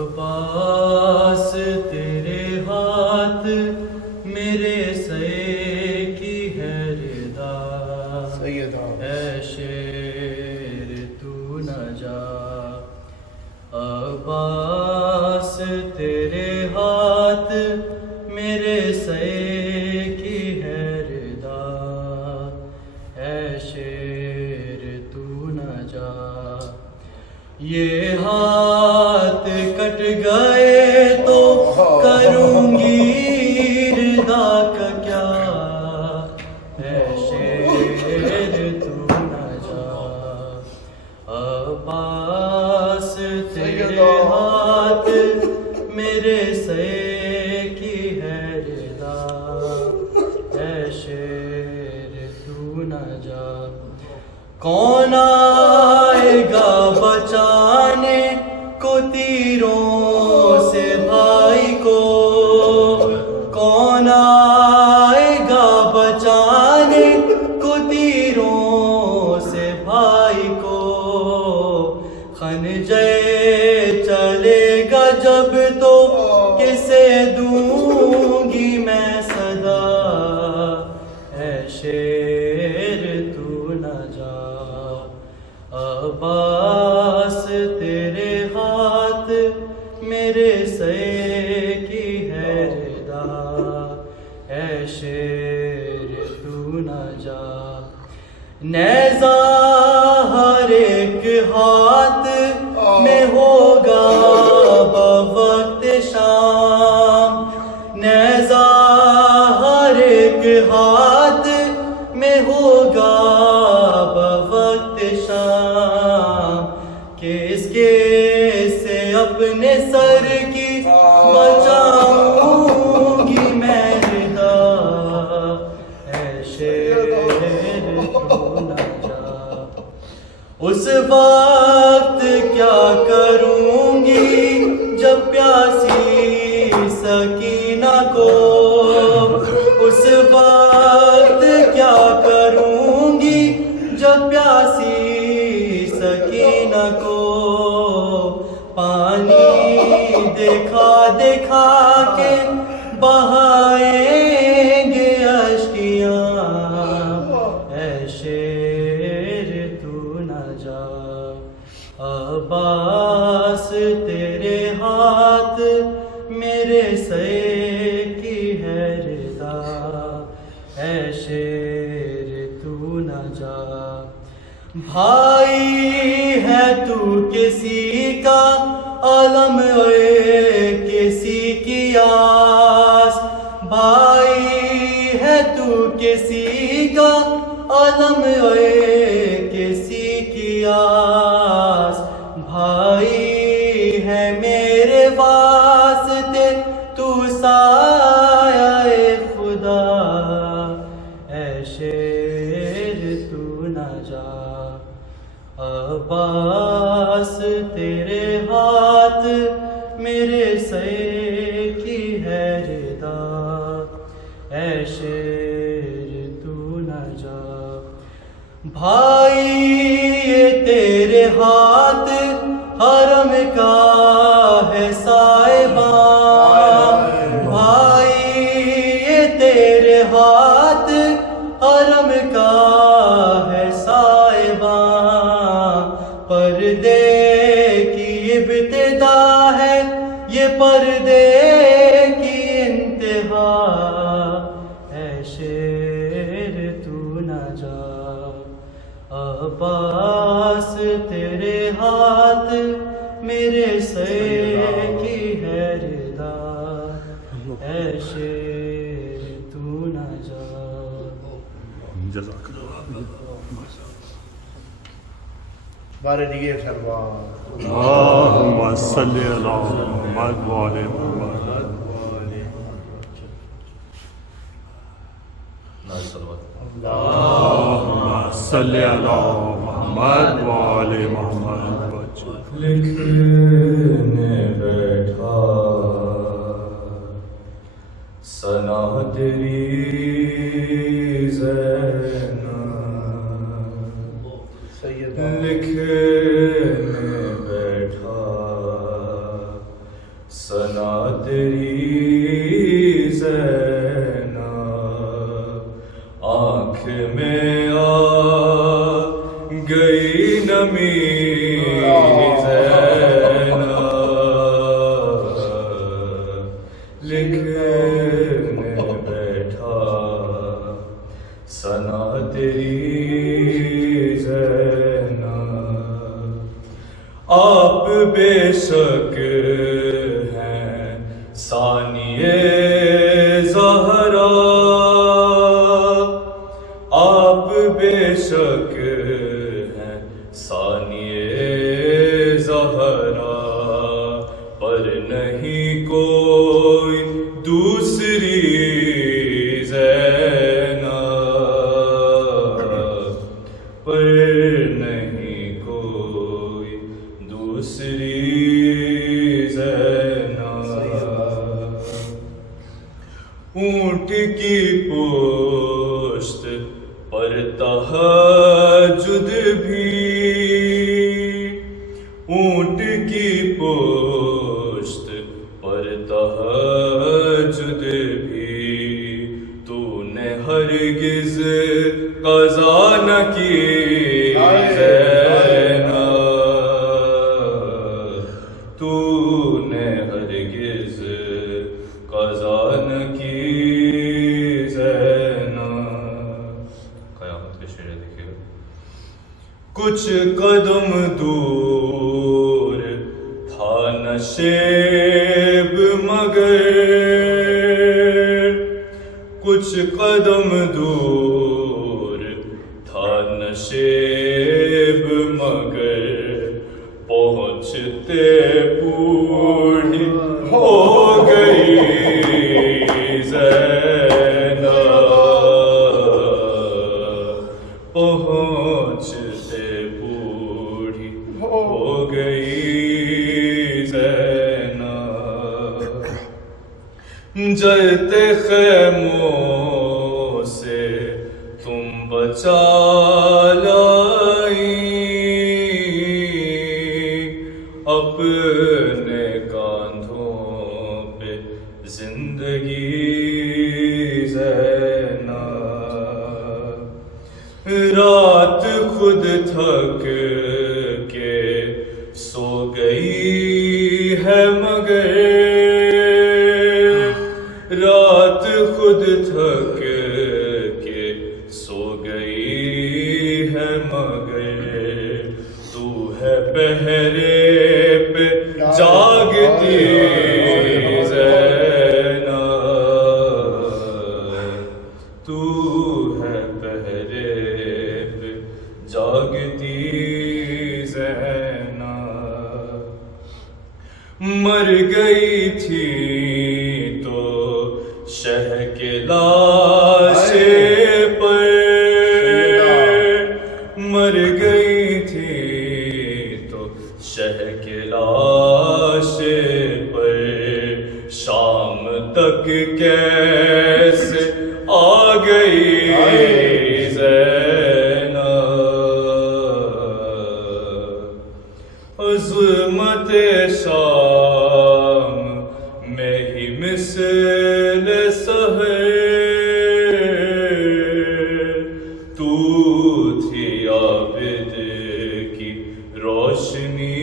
अब्बास तेरे हाथ मेरे सये की है रिदा, ऐ शेर तू न जा। अब्बास तेरे हाथ मेरे सये की है रिदा, ऐ शेर तू न जा। ये हाथ कट गए तो करूंगी रिदा का क्या, ऐ शेर तू न जा। अब्बास तेरे हाथ मेरे सये की है रिदा, ऐ शेर तू न जा। कौन आएगा बचाने को तीरों से भाई को, कौन आएगा बचाने को तीरों से भाई को। खंजर चलेगा जब तो किसे दूंगी मैं सदा, ऐ शेर तू न जा। अब्बास तेरे हाथ मेरे सये की है रिदा, ऐ शेर तू न जा। नेज़ा हर एक हाथ में होगा बवक्त शाम, नेज़ा हर एक हाथ में होगा बवक्त शाम। किसके से अपने सर की बचाऊंगी मैं रिदा, ऐ शेर तू न जा। उस वक्त क्या करूंगी जब प्यासी सकीना को, उस वक्त क्या करूंगी जब प्यासी सकीना को। पानी देखा देखा के बहाएंगे अश्कियाँ, ऐ शेर तू न जा। अब्बास तेरे हाथ मेरे सये की है रिदा, ऐ शेर तू न जा। भाई है तू किसी का आलम किसी की आस, भाई है तू किसी का आलम किसी की आस। भाई है मेरे वास्ते तू साया खुदा, ऐ शेर तू न जा। अब्बास तेरे हाथ मेरे सये की है रिदा, ऐ शेर तू न जा। भाई ये तेरे हाथ हरम का है साहिबान, भाई ये तेरे हाथ हरम का है साहिबान। पर्दे की इब्तिदा है ये पर्दे की इंतहा, ऐ शेर तू न जा। अब्बास तेरे हाथ मेरे सये की है रिदा, ऐ शेर तू न जा। बारे दिए सलवार अल्लाहुम्मा सल्ली अला मुहम्मद व आले मुहम्मद। अल्लाहुम्मा सल्ली अला मुहम्मद व आले मुहम्मद। लिखने बैठा सना तेरी सैयदा लिखने बैठा सना तेरी ज़ैना, आँख में आ गई नमी ज़ैना, लिखने बैठा सना तेरी ज़ैना। आप बेशक हैं सानिए ज़हरा, आप बेशक हैं सानिए ज़हरा, पर नहीं कोई दूसरी ज़ैना, पर नहीं कोई दूसरी ज़ैना। ऊँट की पोस्ट पर तहज्जुद भी, ऊँट की पोस्ट पर तहज्जुद भी, तूने हरगिज़ क़ज़ा न की ज़ैना, तूने हरगिज़ क़ज़ा न की ज़ैना। क़यामत के शेर देखिएगा। कुछ कदम दूर था नशेब मगर, कुछ कदम दूर था नशेब मगर, पहुँचते बूढ़ी हो गई ज़ैना, पहुँचते बूढ़ी हो गई ज़ैना। जलते ख़ैमों से तुम बचा लाई, अपने कांधों पे जिंदगी ज़ैना। रात खुद थक के सो गई है मगर, रात खुद थक के सो गई है मगर, तू है पहरे पे जागती ज़ैना, तू है पहरे पे जागती ज़ैना। मर गई थी तो शह के लाशे पर, मर गई थी तो शह के लाशे पर, शाम तक कैसे आ गई ज़ैना। ज़ुल्मते शाम में ही मिसल सहर, तू थी आबिद की रोशनी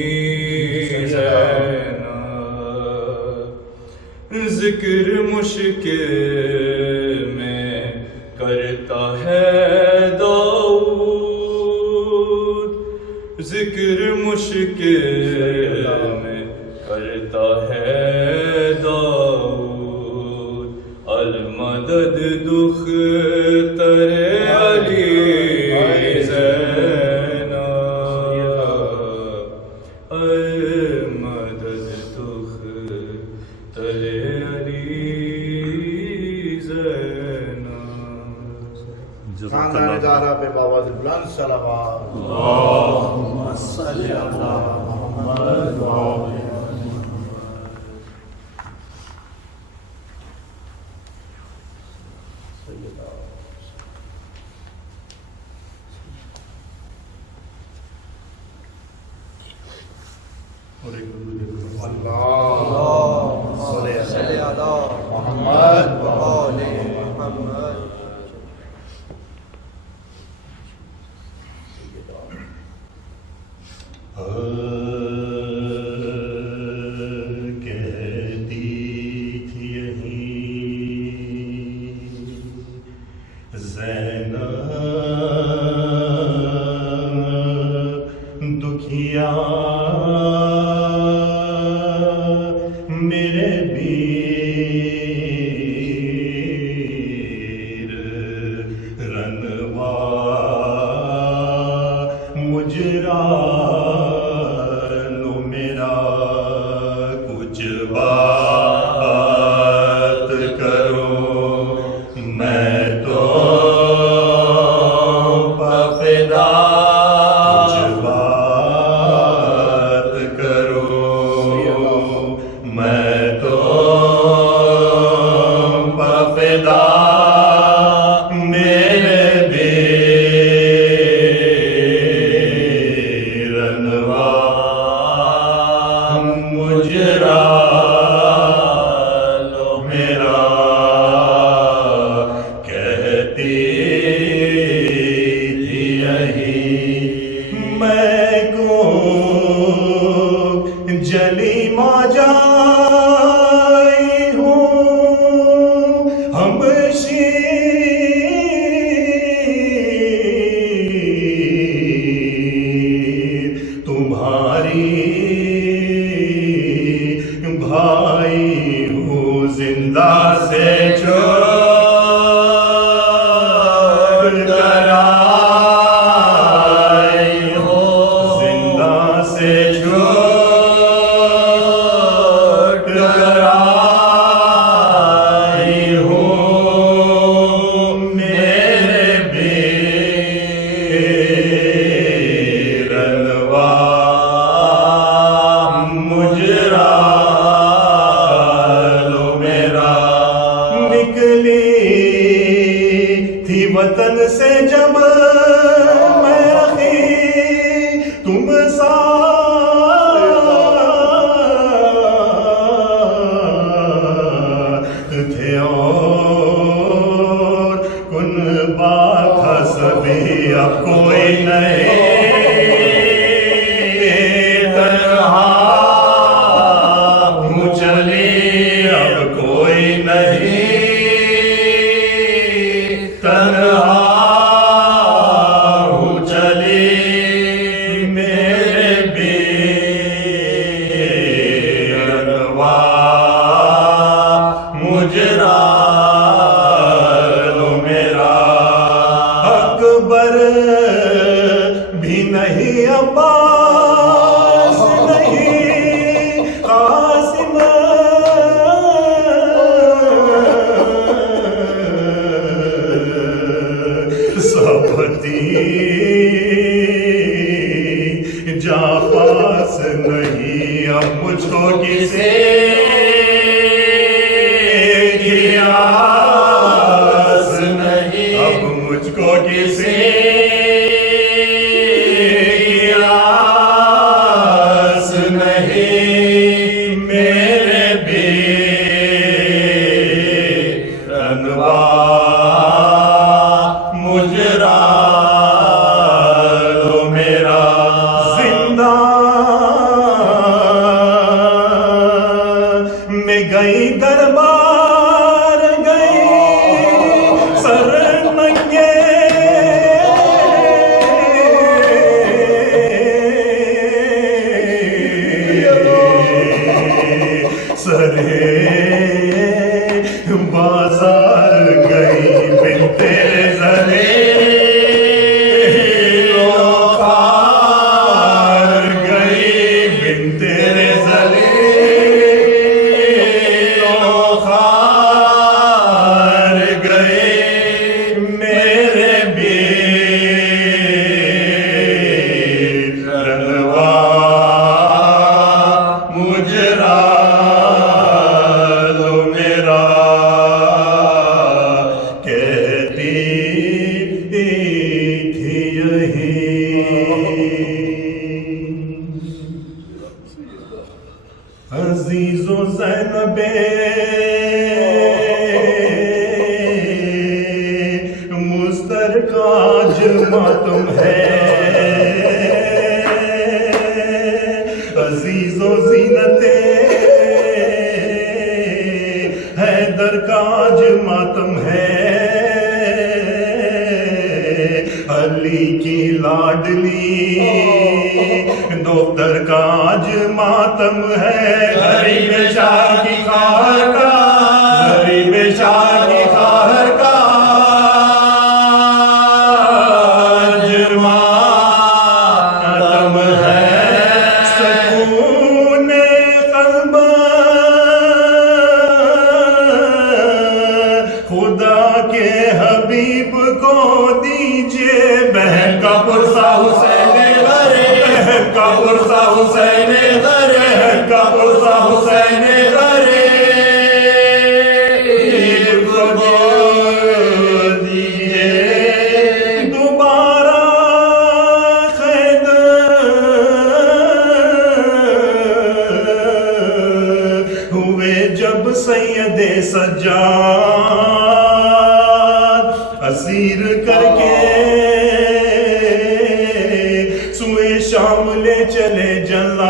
ज़ैना। ज़िक्र मुश्किल में करता है दाऊद, ज़िक्र मुश्किल में करता है दाऊद, अल-मदद दुख तरे अली ज़ैना, अल-मदद दुख तरे अली ज़ैना। खानदान दारा पे बाबा से बुलंद सलावत। अल्लाहुम्मा सल्ली अला मुहम्मद व आले वालिदा मेरे बेरनवा मुजरा लो मेरा कहती थी यही मैं को जली माँ जाई हूँ हम शीर तुम्हारी भाई हूँ जिंदा से छोड़ कर आई हो जिंदा से छोड़ कर आई हो मेरे बेरनवा मुजरा लो मेरा निकली थी वतन से जब मैं अखी तुम साथ थे और कुन बात था सभी अब कोई नहीं तन्हा हूँ चली अब कोई नहीं तन्हा हूँ चली मेरे बेरनवा मुजरा लो मेरा अकबर भी नहीं अब्बास नहीं कासिम सपति जा पास नहीं अब मुझको किसे आस नहीं अब मुझको किसे आस नहीं मेरे बेरनवा मुजरा लो मेरा जिंदा में गई दरबार गई सर नंगे सरे बाजार गई बिनते जरे लोखार गई बिनते जरे लोखार गए मेरे बेरनवा मुजरा लो मेरा कहती थी यही अजीजो ज़ैनबे मुस्तरकाज मातम है अजीजो जीनते हैदर काज मातम है अली की लाडली दोतर काज मातम है गरीब शाह की खार का गरीब शाह की खार का मातम है सकून कल्ब खुदा के हबीब को दीजिए बहन का पुरसा हुसैन घरे बहन का पुरसा हुसैन घरे बहन का पुरसा हुसैन घरे असीर करके सुए शाम ले चले जल्लाद,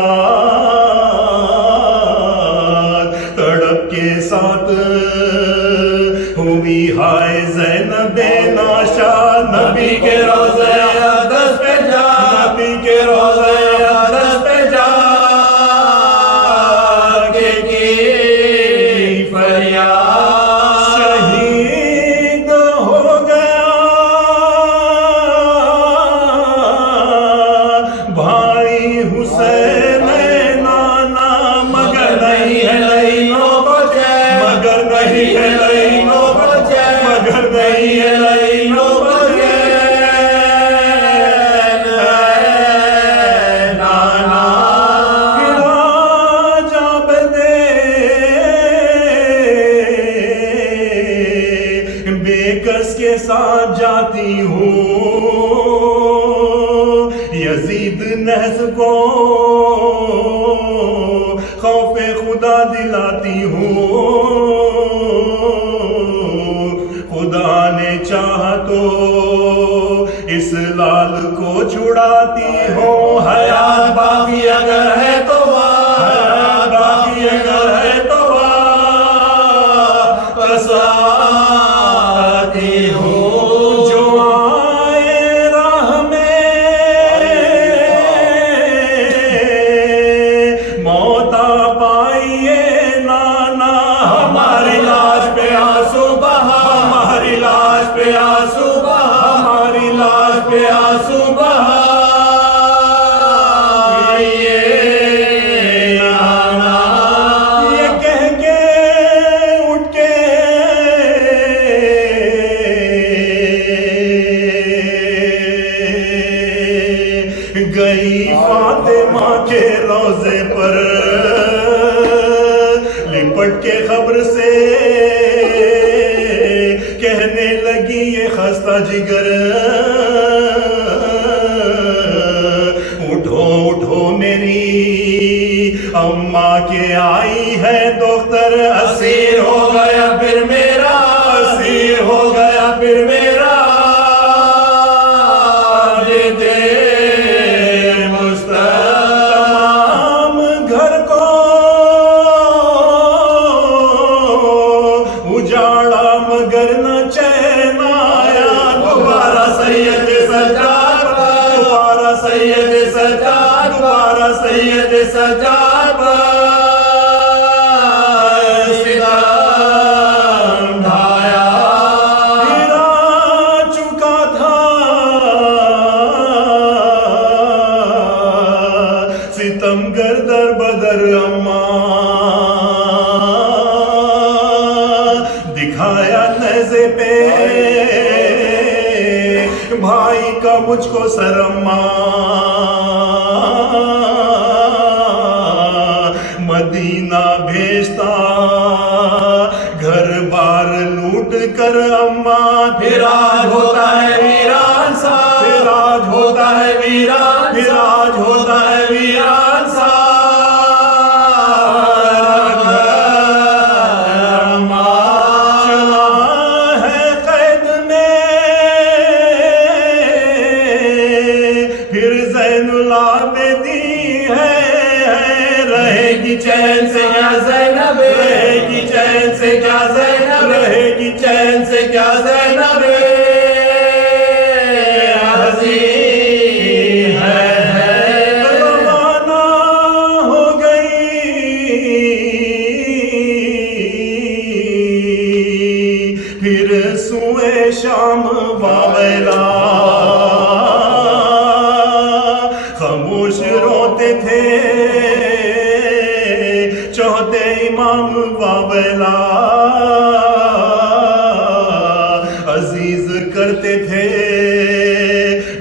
तड़प के साथ हुई हाय ज़ैनबे नाशा, नबी के रोज़े अक़दस पे जा, नबी के रोज़े अक़दस पे जा के की फरियाद। शहीद हो गया भाई हुसैन नाना, मगर नहीं है लईनों को चैन, मगर नहीं है लईनों को चैन, मगर नहीं है लईनों को चैन नाना। गिरा जब दे बेकस के साथ जाती हूँ, यजीद नहज को खौफे खुदा दिलाती हूँ, खुदा ने चाहा तो इस लाल को छुड़ाती हो, हयात बाकी अगर है तो हयात बाकी अगर है तो आती हूँ। जो आए राह में मौत पाइए नाना, हमारी लाश पे आंसू बहा, हमारी लाश पे आंसू बहा, हमारी लाश पे आंसू बहाइए नाना। ये कह के उठ के गई फातिमा के रोज़े पर, लिपट के खबर से कहने लगी ये खस्ता जिगर, उठो उठो मेरी अम्मा के आई है दोख्तर, असीर हो गया फिर मेरा, असीर हो गया फिर मेरा तमाम घर को उजाड़ा मगर न चैन आया, दोबारा सैयद सज्जाद, दोबारा सैयद सज्जाद, दोबारा सैयद सज्जाद सितम ढाया। गिरा चुका था सितमगर दर बदर अम्मा, दिखाया नज़े पे भाई का मुझको शर्मा, मदीना भेजता घर बार लूट कर अम्मा, फिर आज होता है वीरान सा, फिर आज होता है वीरान, फिर आज होता है वीरान सा अम्मा। चला है कैद में फिर ज़ैनुल आबिदीन है, रहेगी चैन से क्या ज़ैनब, रहेगी चैन से क्या ज़ैनब, रहेगी चैन से क्या ज़ैनब हज़ीन है। रवाना हो गई फिर सुए शाम वावेला, खामोश रोते थे चौथे इमाम वावेला, अजीज करते थे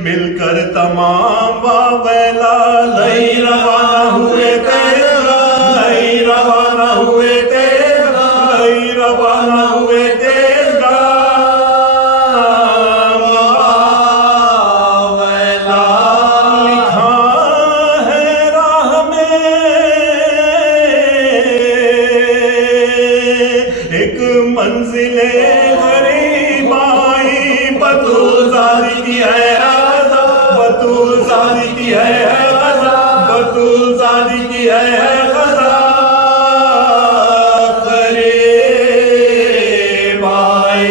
मिलकर तमाम वावेला। लई रवाना हुए तेरा, लई रवाना हुए तेरा, लई रवाना हुए तेरा वावेला। लिखा है राह में एक मंजिले गरीब आई, बतूल ज़ादी की है ग़ज़ा, बतूल ज़ादी की है ग़ज़ा, बतूल ज़ादी की है ग़ज़ा। क़रीब आए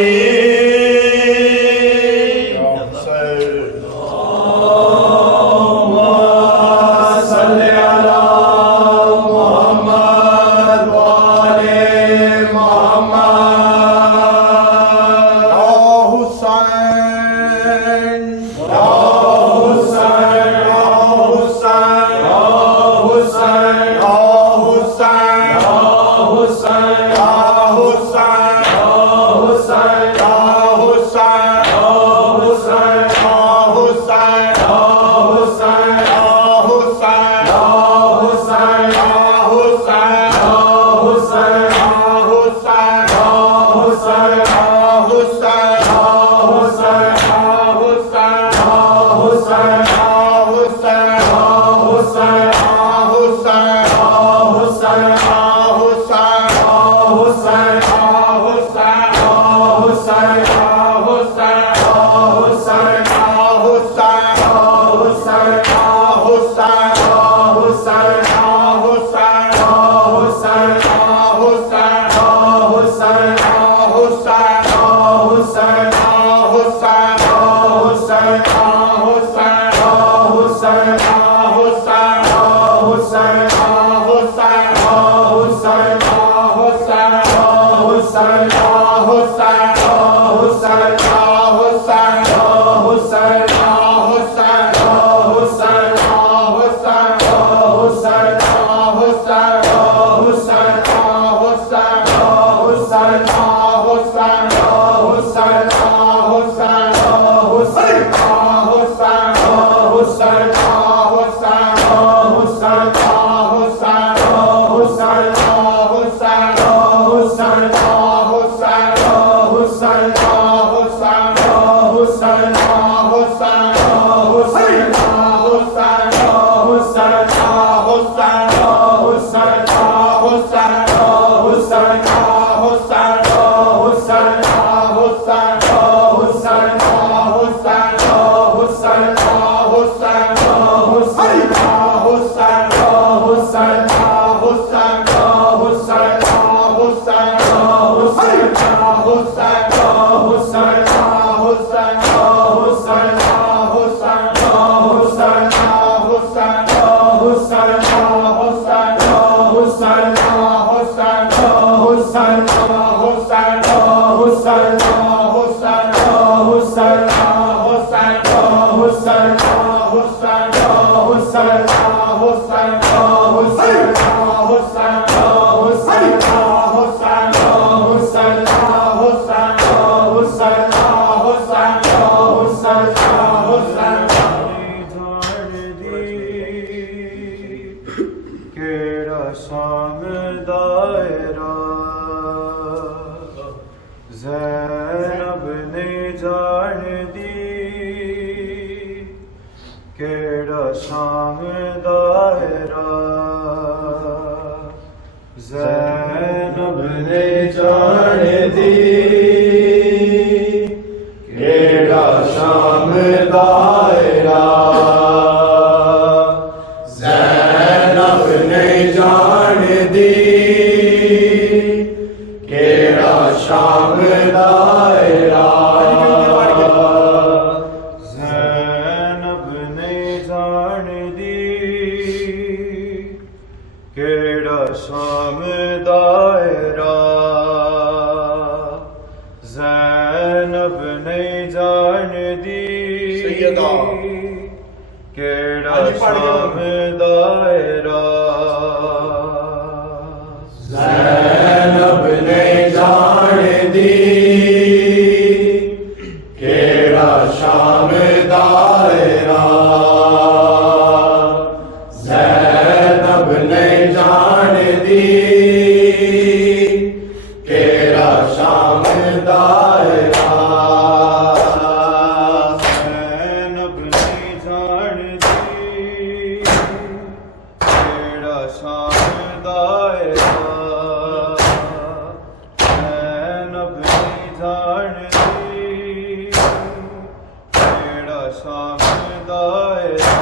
सामदायरा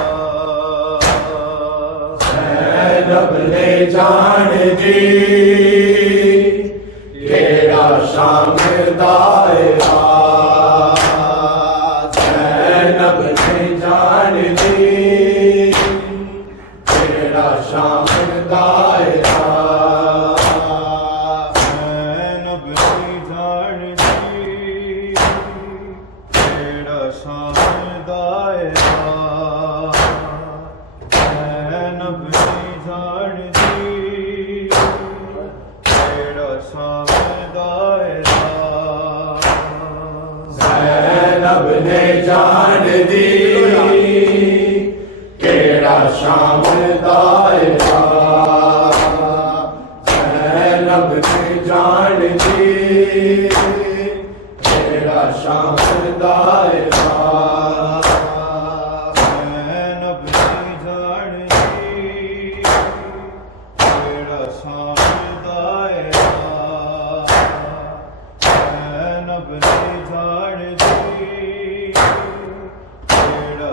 रब ने जान दी केड़ा शाम दायरा रब ने जान दी केड़ा शाम दायरा नब नहीं जान दी केड़ा सामदायरा नब नहीं जान दी केड़ा सामदायरा रब ने जान दी केड़ा शाम दायरा रब ने जान दी केड़ा शाम दायरा नब नहीं जान दी केड़ा सामदायरा नब नहीं जान दी केड़ा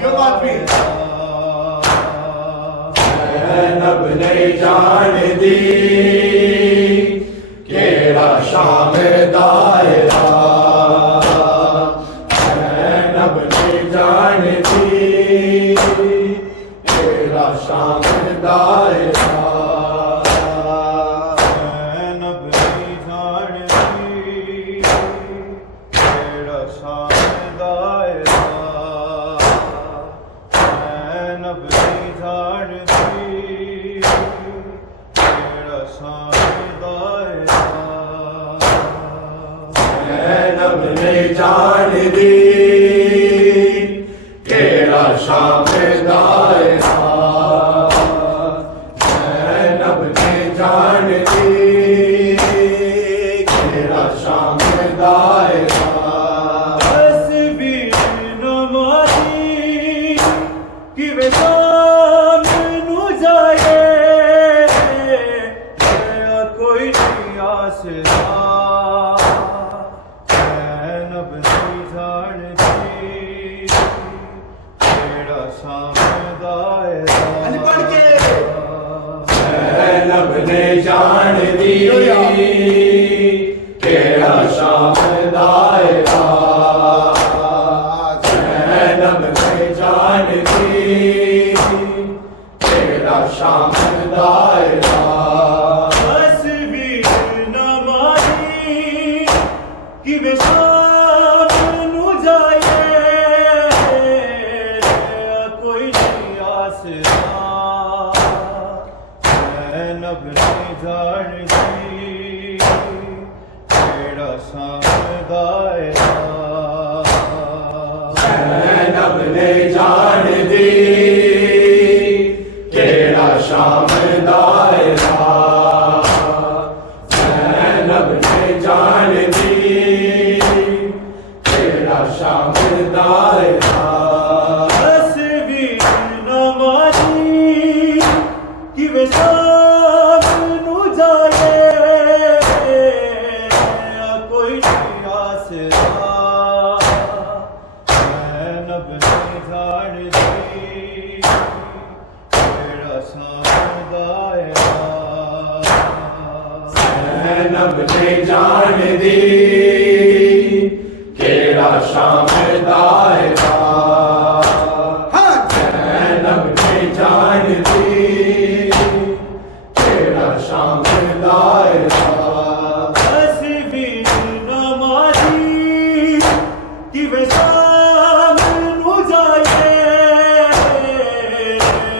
क्यों बात भी? नब ने जान दी केड़ा शाम दायरा नब ने जान दी केड़ा शाम दायरा नब नहीं जान दी केड़ा सामदायरा नब नहीं जान दी केड़ा सामदायरा नब ने जान दी केड़ा शाम दायरा नब ने जान दी केड़ा शाम दायरा तस्बीह नमाज़ी कि वे सामनू जाए या कोई नहीं आसरा नब नहीं जान दी केड़ा सामदायरा पढ़ के। नब ने जान दी केड़ा शाम दायरा नब ने जान दी केड़ा शाम दायरा तस्बीह नमाज़ी कि वे सामनू जाए या कोई नहीं आसरा नब नहीं जान दी केड़ा सामदायरा नब ने जान दी केड़ा शाम दायरा नब ने जान दी केड़ा शाम दायरा तस्बीह नमाज़ी कि वे सामनू जाए या कोई नहीं आसरा नब नहीं जान दी केड़ा सामदायरा नब ने जान दी केड़ा शाम दायरा नब ने जान दी केड़ा शाम दायरा तस्बीह नमाज़ी कि वे सामनू जाए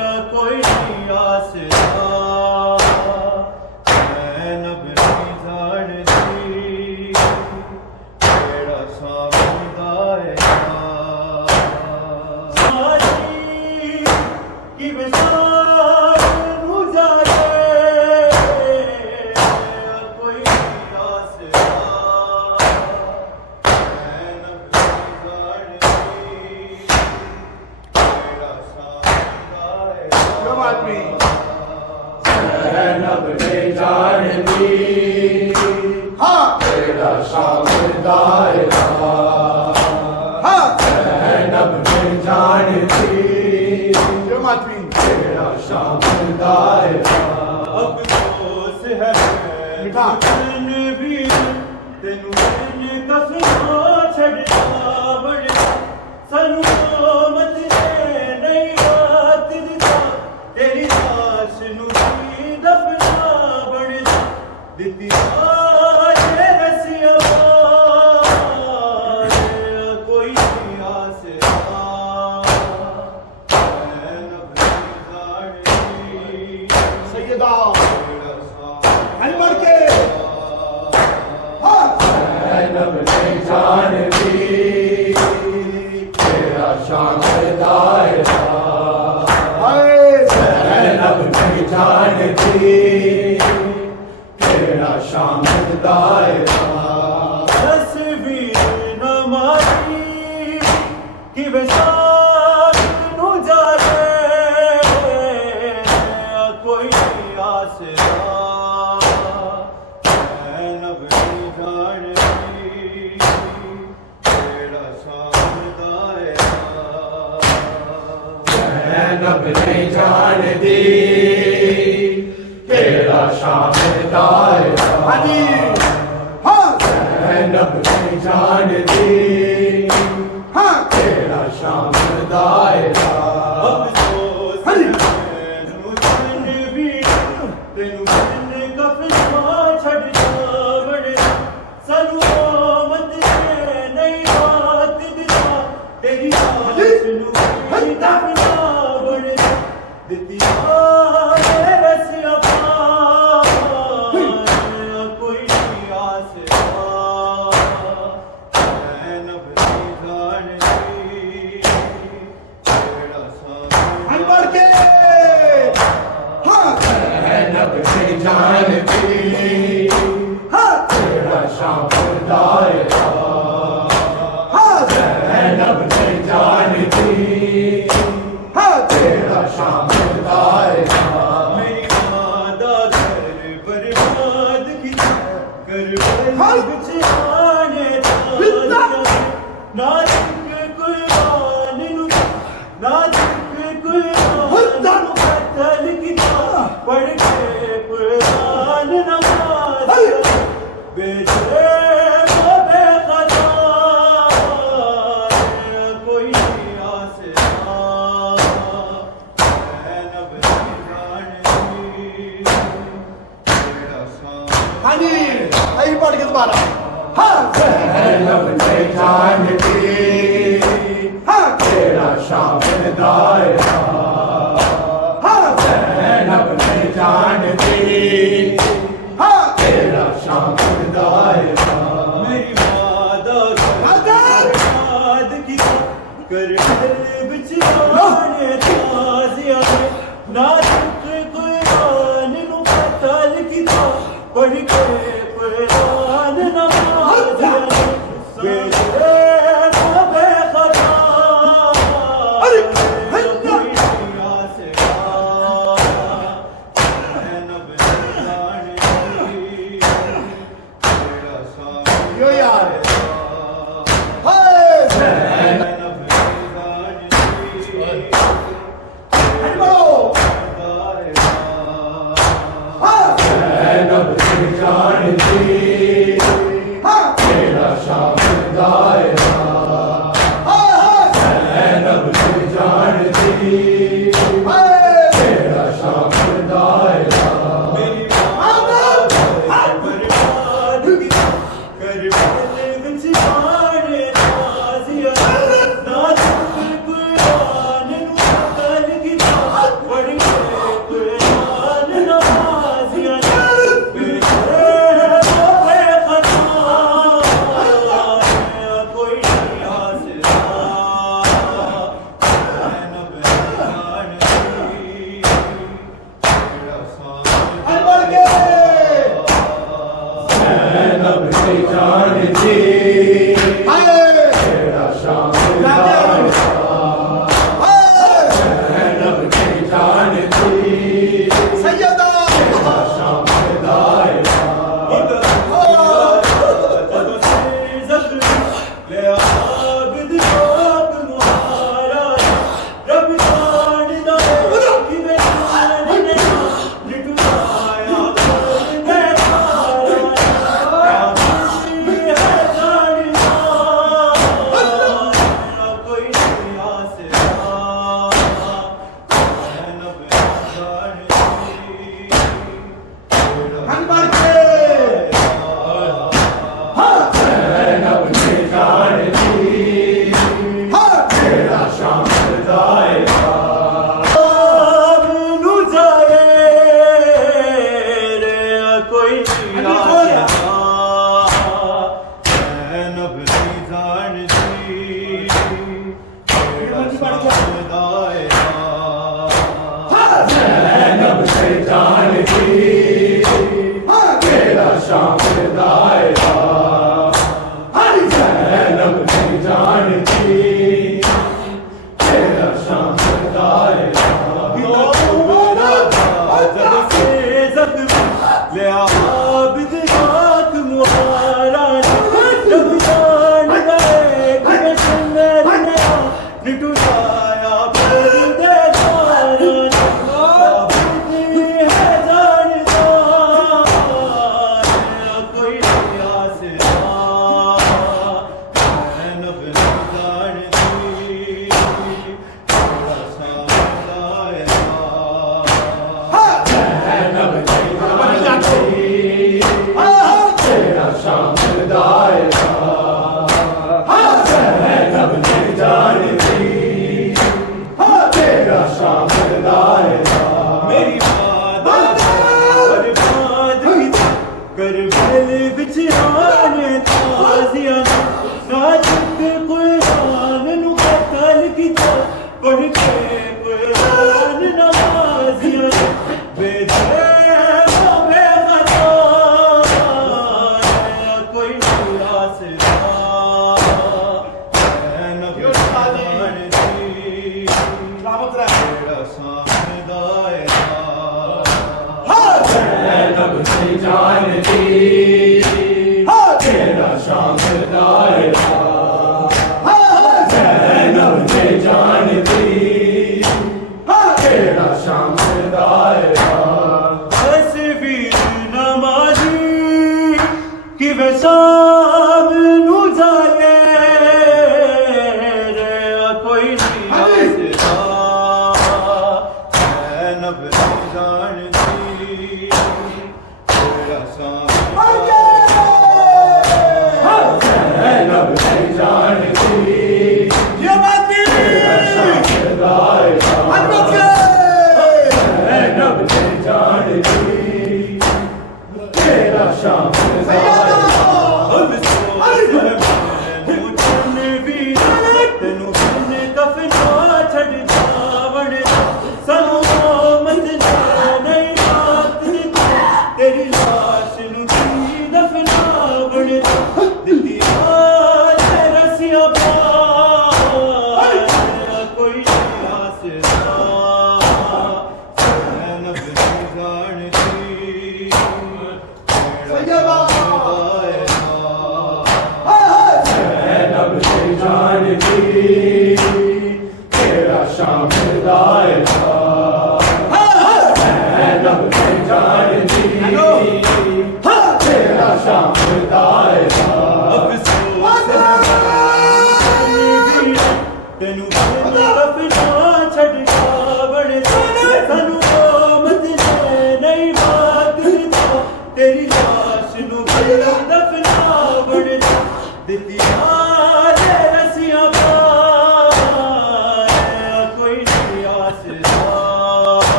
या कोई नहीं आसरा नब नहीं जान दी केड़ा सामदायरा कि वे सामनू जाए या कोई नहीं आसरा नब नहीं जान दी केड़ा सामदायरा क्यों बात भी? नब ने जान दी हाँ केड़ा शाम दायरा हाँ जैनब नहीं जानती तेरा शानदायरा जैनब नहीं जानती तेरा शानदायरा तस्वीर न मारी कि वे साथ नू जाने कोई आसरा जैनब नहीं जानती तेरा शानदायरा जैनब नहीं जानती तेरा शानदायरा जैनब नहीं जानती तेरा शानदायरा अफसोस है नुजन भी तेनू बिन कफना छड़ जावण सलामत से नहीं बात दिता तेरी आस नू दफना बन दिती रस अपार कोई आस जैनब नहीं जानती तेरा अनपढ़ के जैनब नहीं जानती तेरा शानदायरा जैनब नहीं जानती तेरा शानदायरा मेरी मादा घर बर्बाद की कर बिछाने नाजुक कुर्बान नु नाजुक कुर्बान कतल की पढ़ के कुरान नमाज बेचे बेखता कोई आस जैनब नहीं जानती तेरा हाजी आई पढ़ के दोबारा जैनब नहीं जानती तेरा शानदायरा जैनब नहीं जानती तेरा शानदायरा मेरी मादा बर्बाद की कर बिछाने ताज़िया नाजुक कुरान नु कतल की पढ़ के कुरान नमाज बेचे बेखता कोई आस जैनब नहीं जानती तेरा यो यार जैनब नहीं जानती जैनब नहीं जानती तेरा शानदायरा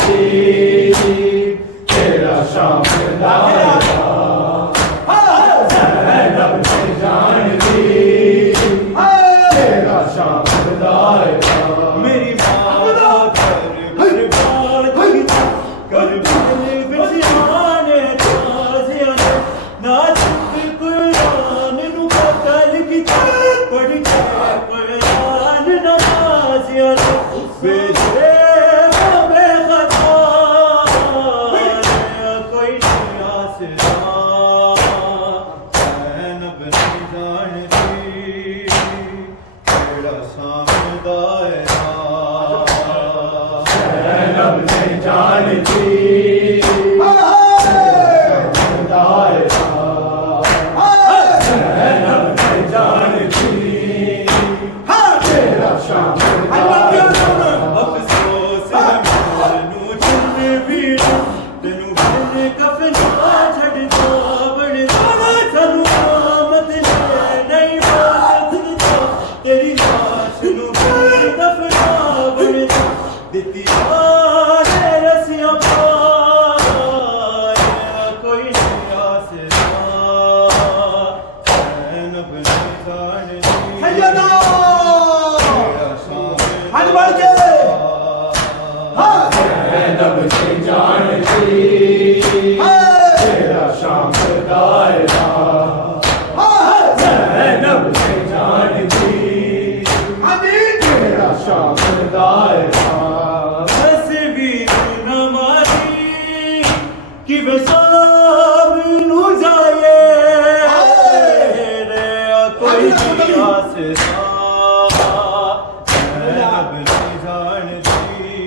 थी तेरा शाम दायरा ज़ैनब ने जान दी तेरा शाम दायरा मेरी माँ कर बर्बाद कर बदले बिछाने ताज़िया ना चुप कुरान नु कतल की पढ़ के कुरान नमाज़िया बेजे बेखता कोई नहीं आसरा ज़ैनब ने जान दी तेरा शाम दायरा ज़ैनब ने जान दी दायरा ज़ैनब ने जान दी तेरा शाम अफसोस है मैनू चलने पीड़ा तेनू बिन कफना छड़ दो बड़े सानू आमद ने नहीं बात दिता तेरी लाश नू बिन दफना बड़े दिती आरे रसिया पाए कोई नहीं आसरा ज़ैनब ने जान दी सैयदा तेरा शाम हाथ बढ़ के ज़ैनब ने जान दी तेरा शाम दायरा ज़ैनब ने जान दी तेरा शाम दायरा तस्वीर नमाज़ी कि वे सब नू जाए रे कोई नहीं आसरा ज़ैनब ने जान दी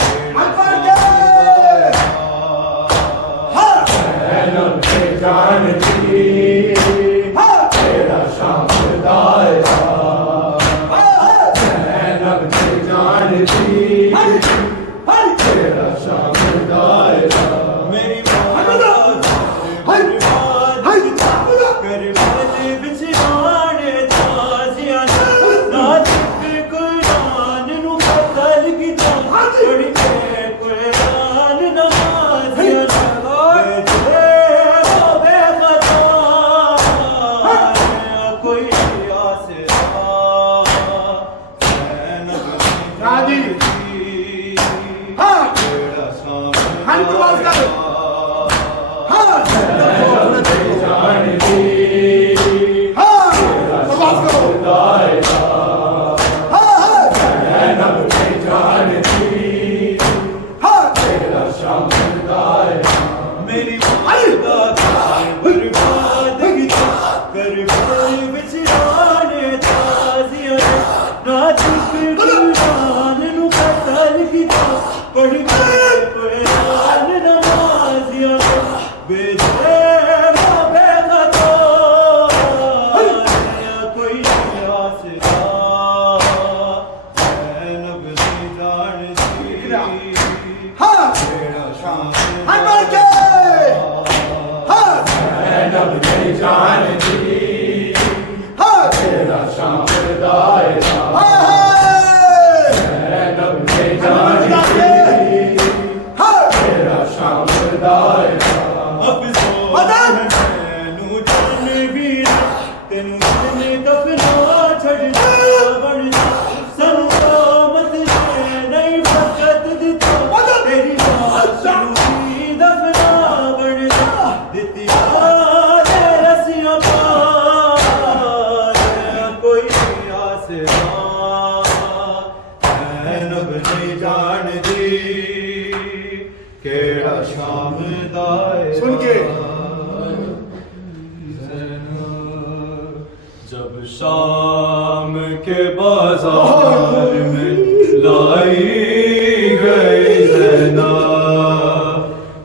तेरा ज़ैनब ने जान दी तेरा शाम दायरा ज़ैनब ने जान दी तेरा शाम दायरा मेरी माँ बर्बाद कर बदले बिछाने ताज़िया ना चुप कुरान नु कतल की पढ़ के कुरान नमाज़िया बेजे बेखता कोई नहीं आसरा ज़ैनब ने जान दी तेरा शाम दायरा ज़ैनब ने जान दी तेरा शाम दायरा ज़ैनब ने जान दी तेरा शाम दायरा मेरी माँ का बर्बाद कर बदले बिछाने ताज़िया ना चुप कुरान नु कतल की पढ़ के कुरान नमाज़िया बेजे बेखता कोई नहीं आसरा ज़ैनब ने जान दी तेरा शाम ज़ैनब ने जान दी तेरा शाम दायरा ज़ैनब ने जान दी तेरा शाम दायरा अफसोस है मैनू चलने पीड़ा तेनू बिन दफना छड़ दो बड़ी सानू आमद ने नहीं वक़्त दिता तेरी लाश नू भी दफना बड़ी दिती आरे रसिया पाए कोई नहीं आसरा ज़ैनब ने जान दी केड़ा शाम दायरा सुन के। जब शाम के बाजार में लाई गई ज़ैनब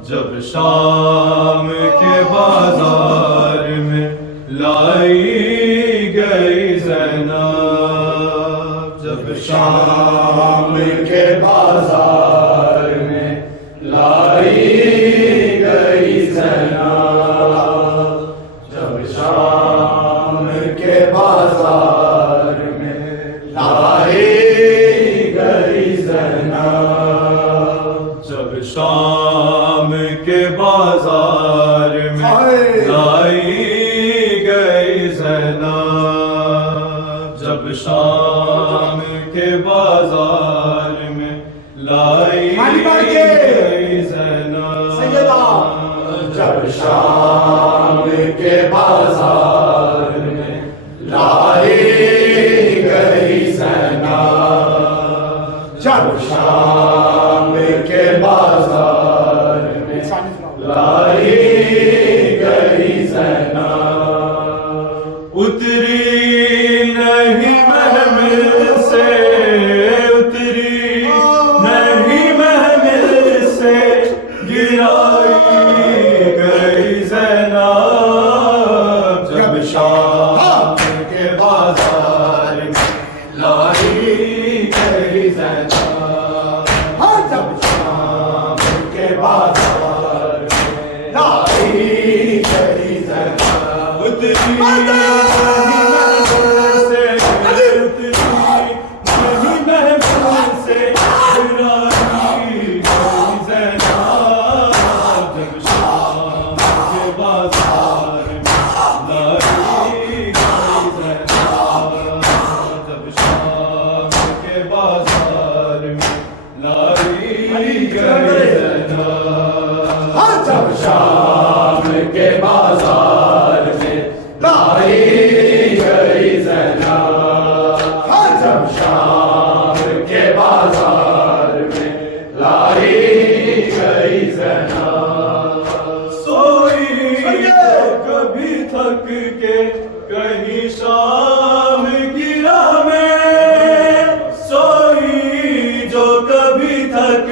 जब शाम के बाजार में लाई गई ज़ैनब जब शाम के बाजार में लाई गई ज़ैनब जब शाम के बाजार में लाई शाम के बाजार में लाई गई ज़ैनब, जब शाम के बाजार में लाई गई ज़ैनब, जब शाम के बाजार में लाई गई ज़ैनब, जब शाम के बाजार में लाई गई ज़ैनब, उतरी नहीं महमिल से, उतरी नहीं महमिल से, गिराई गई ज़ैनब, जब शाम के बाजार में लाई गई ज़ैनब, जब शाम के बाजार में लाई गई ज़ैनब, उतरी नहीं महमिल से, उतरी नहीं महमिल से, गिराई गई ज़ैनब, जब शाम के बाजार में लाई गई ज़ैनब, जब शाम के बाजार में लाई गई ज़ैनब, जब शाम के बाजार में लाई गई ज़ैनब, जब शाम के बाजार में लाई गई ज़ैनब, सोई जो कभी थक के कहीं शाम की राह में, सोई जो कभी थक के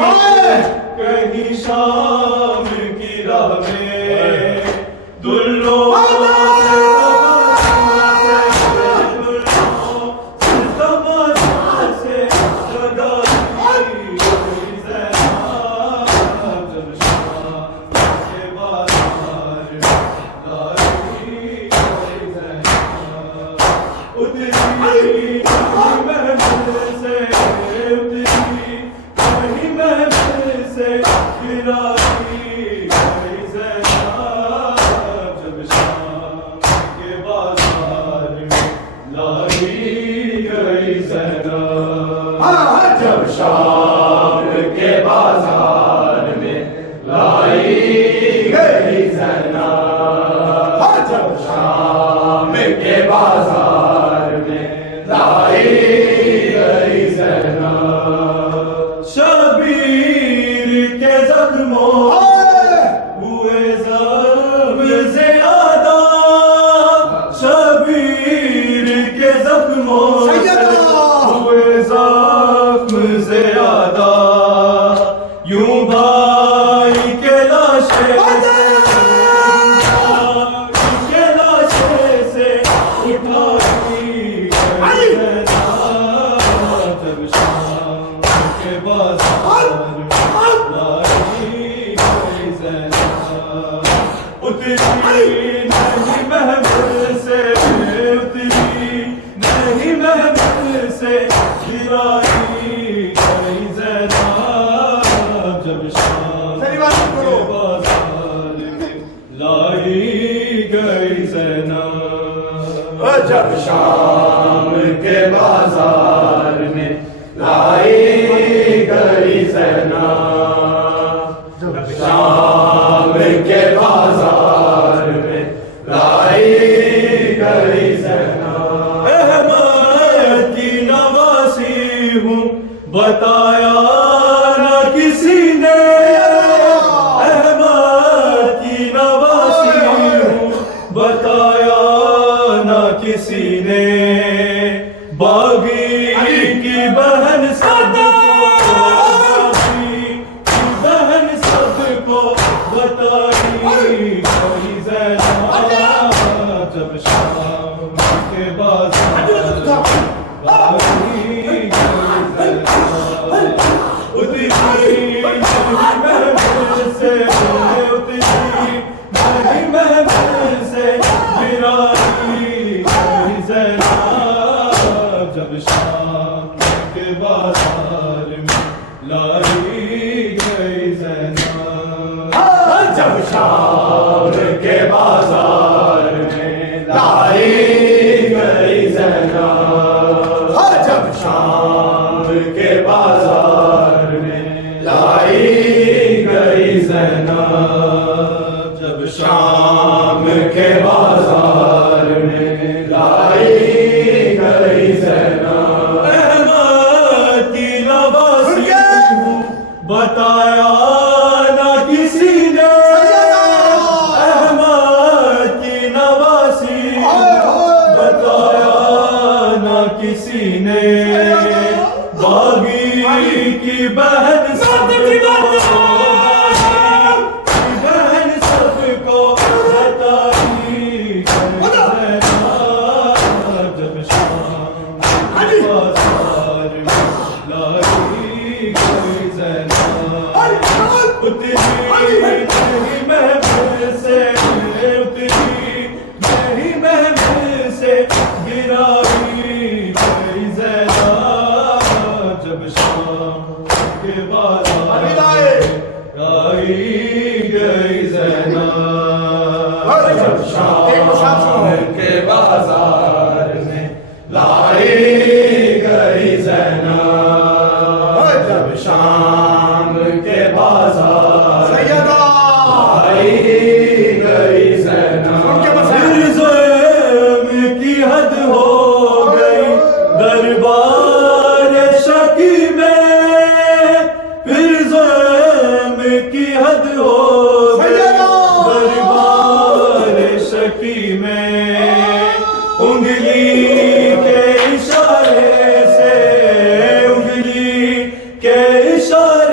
कहीं शाम की राह में, दुल्लो जब शाम के बाजार में लाई गई ज़ैनब, जब शाम के बाजार में लाई गई ज़ैनब, शबीर के जख्मों हुए ज़ख्म ज़्यादा, शबीर के जख्मों हुए ज़ख्म ज़्यादा, यूं भाई के लाशे से उठाई गई ज़ैनब, जब शाम के बाजार में लाई गई ज़ैनब, उतरी नहीं महमिल से, उतरी नहीं महमिल से, गिराई गई ज़ैनब, जब शाम के बाजार में लाई गई ज़ैनब, जब शाम के बाजार में लाई गई ज़ैनब, जब शाम के बाजार में लाई गई ज़ैनब, अहमद की नवासी हूँ बताया ना किसी ने, अहमद की नवासी हूँ बताया ना किसी ने, बागी की बहन सबको बताई गई ज़ैनब, जब शाम के बाजार लाई गई ज़ैनब, उतरी नहीं महमिल से, उतरी नहीं महमिल से, गिराई गई ज़ैनब, जब शाम के बाजार में लाई गई ज़ैनब। जब शाम के बाजार में लाई गई ज़ैनब, जब शाम के बाजार में लाई गई ज़ैनब, जब शाम के बाजार में लाई गई ज़ैनब। अहमद की नवासी बताया ना किसी ने, अहमद की नवासी बताया ना किसी ने, बागी की बहन सबको, बहन सबको बताई जब शाम के बाजार में लाई गई ज़ैनब, उतरी नहीं महफिल से, उतरी नहीं महफिल से, गिराई गई ज़ैनब, जब शाम के बाजार में लाई गई ज़ैनब, जब शाम के बाजार में लाई गई ज़ैनब, जब शाम के बाजार लाई गई ज़ैनब। फिर ज़ुल्म की हद हो गई दरबार शकी में, फिर ज़ुल्म की हद हो गई दरबार शकी में, उंगली के इशारे से, उंगली के इशारे